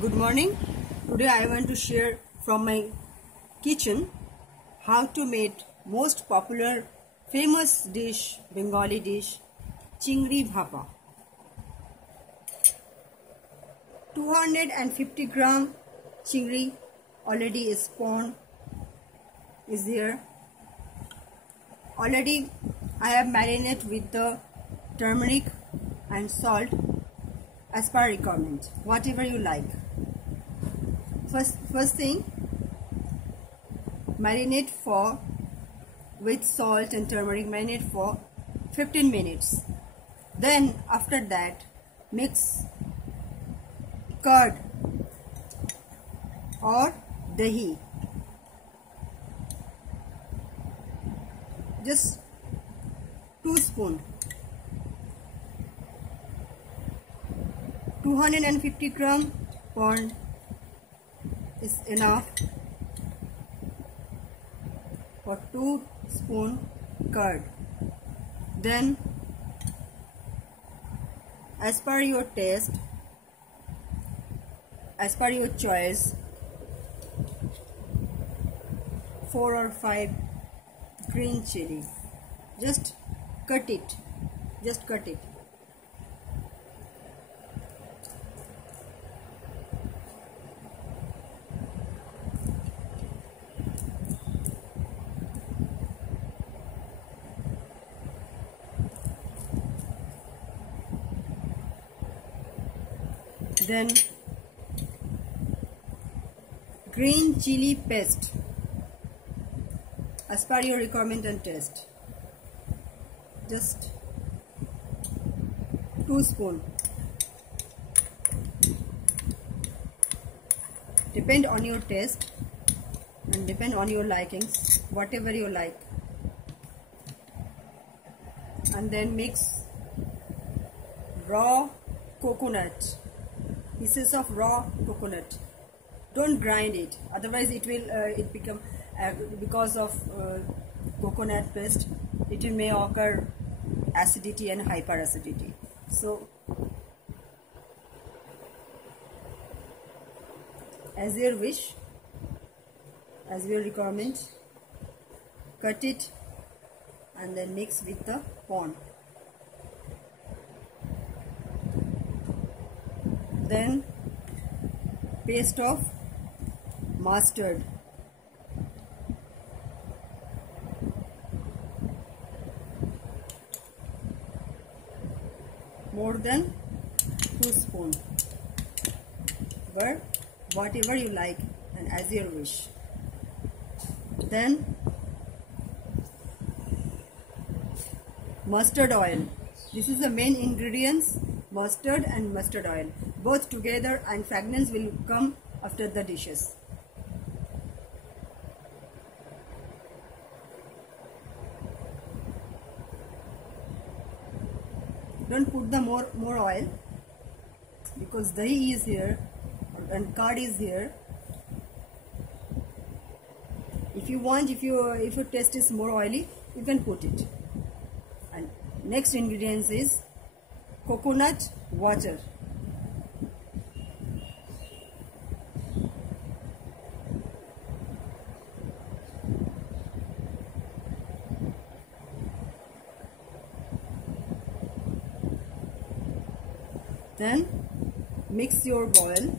Good morning. Today I want to share from my kitchen how to make most popular famous dish, Bengali dish, Chingri Bhapa. 250 gram chingri already is spawn is here. Already I have marinated with the turmeric and salt as per requirement, whatever you like. First thing, marinate with salt and turmeric, marinate for 15 minutes. Then after that, mix curd or dahi, just 2 spoons. 250 gram prawn is enough for 2 spoon curd. Then as per your taste, as per your choice, 4 or 5 green chili. Just cut it. Then green chili paste as per your requirement and taste, just 2 spoons. Depend on your taste and depend on your likings, whatever you like. And then mix raw coconut, pieces of raw coconut. Don't grind it, otherwise it will become because of coconut paste, it may occur acidity and hyperacidity. So as your wish, as your requirement, cut it and then mix with the prawn. Then paste of mustard, more than 2 spoons, but whatever you like and as your wish. Then mustard oil. This is the main ingredients, mustard and mustard oil. Both together and fragrance will come after the dishes. Don't put the more oil because dahi is here and curd is here. If you want, if your taste is more oily, you can put it. And next ingredients is coconut water. Then mix your boil.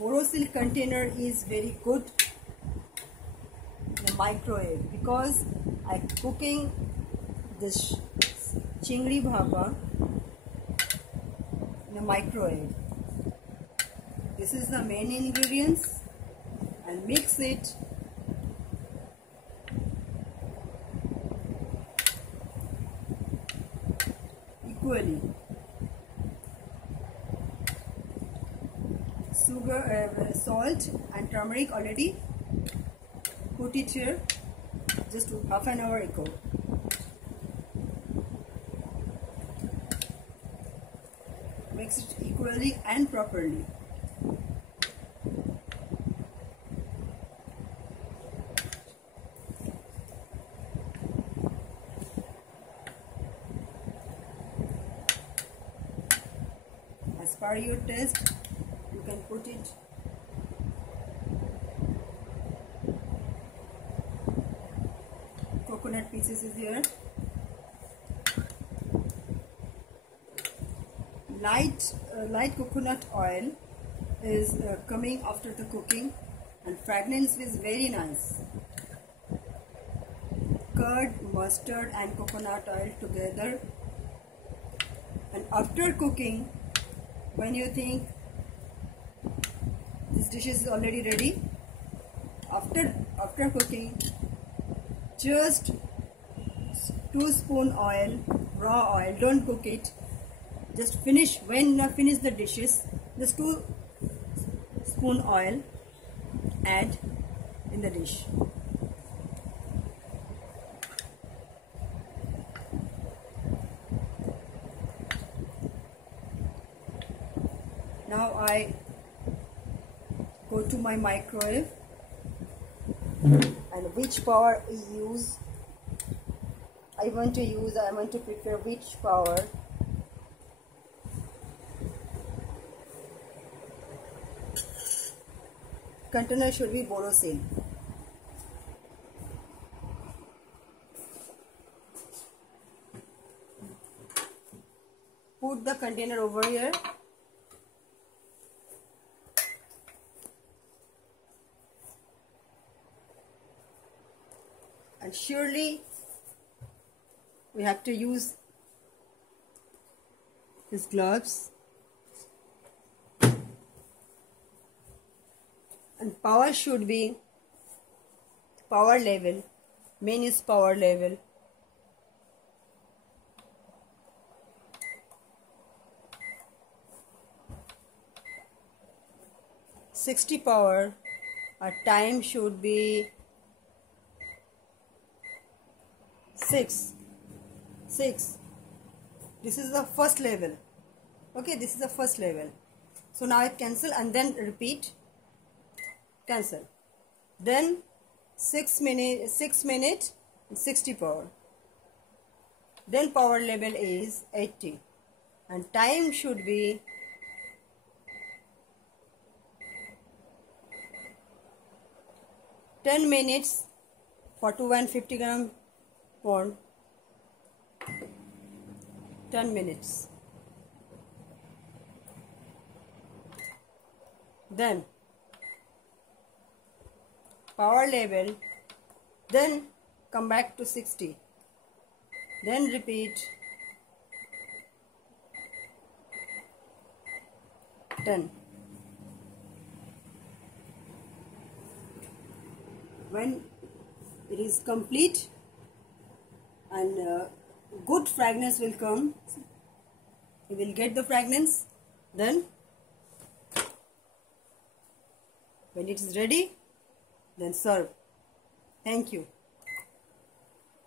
Borosil container is very good in the microwave because I'm cooking this Chingri Bhapa in a microwave. This is the main ingredients and mix it equally. Sugar, salt and turmeric already put it here just half an hour ago. Mix it equally and properly. per your taste you can put it. Coconut pieces is here. Light coconut oil is coming after the cooking, and fragrance is very nice. Curd, mustard and coconut oil together, and after cooking, when you think this dish is already ready, after cooking, just 2 spoon oil, raw oil, don't cook it, just finish the dishes, just 2 spoon oil add in the dish. Now I go to my microwave, and which power I use, I want to prepare which power. Container should be borosilicate. Put the container over here. And surely we have to use these gloves. And power should be power level, main is power level. /60 power, our time should be 6. This is the first level. Okay, this is the first level. So now I cancel and then repeat. Cancel. Then 6 minute 60 power. Then power level is 80. And time should be 10 minutes for 250 gram prawn. 10 minutes. Then power level, then come back to 60, then repeat 10. When it is complete and good fragrance will come, you will get the fragrance, then when it is ready, then serve. Thank you.